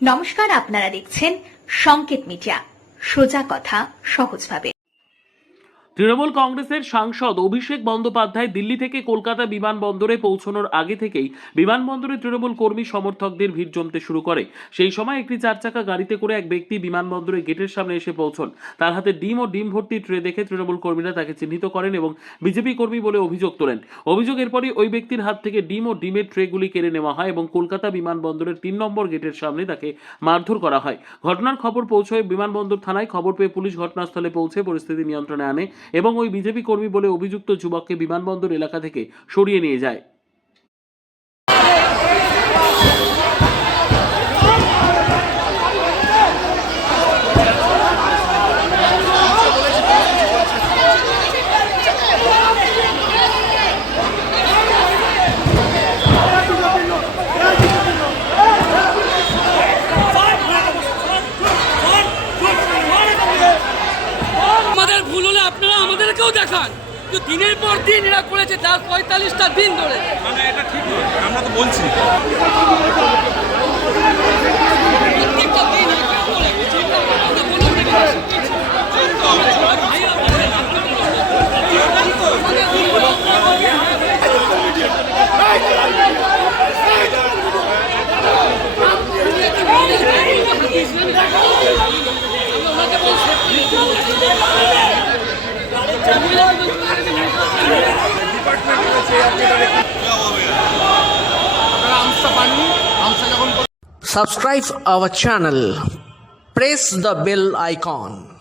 নমস্কার, আপনারা দেখছেন সংকেত মিডিয়া, সোজা কথা সহজভাবে। তৃণমূল কংগ্রেসের সাংসদ অভিষেক বন্দ্যোপাধ্যায় দিল্লি থেকে কলকাতা বিমানবন্দরে পৌঁছানোর আগে থেকেই বিমানবন্দরে তৃণমূল কর্মী সমর্থকদের ভিড় জমতে শুরু করে। সেই সময় একটি 4 চাকা গাড়িতে করে এক ব্যক্তি বিমানবন্দরের গেটের সামনে এসে পৌঁছন। তার হাতে ডিম ও ডিম ভর্তি ট্রে দেখে তৃণমূল কর্মীরা তাকে চিহ্নিত করেন এবং বিজেপি কর্মী বলে অভিযোগ তোলেন। অভিযোগের পরই ওই ব্যক্তির হাত থেকে ডিম ও ডিমের ট্রেগুলি কেড়ে নেওয়া হয় এবং কলকাতা বিমানবন্দরের 3 নম্বর গেটের সামনে তাকে মারধর করা হয়। ঘটনার খবর পৌঁছয় বিমানবন্দর থানায়। খবর পেয়ে পুলিশ ঘটনাস্থলে পৌঁছে পরিস্থিতি নিয়ন্ত্রণে আনে এবং ওই বিজেপি কর্মী বলে অভিযুক্ত যুবককে বিমানবন্দর এলাকা থেকে সরিয়ে নিয়ে যায়। আমাদের ভুল হলে আপনারা আমাদেরকেও দেখান। তো দিনের পর দিন এরা করেছে, 45টা দিন ধরে। মানে এটা ঠিক নয়, আমরা তো বলছি প্রত্যেকটা দিন একটা করে Subscribe our channel. Press the bell icon.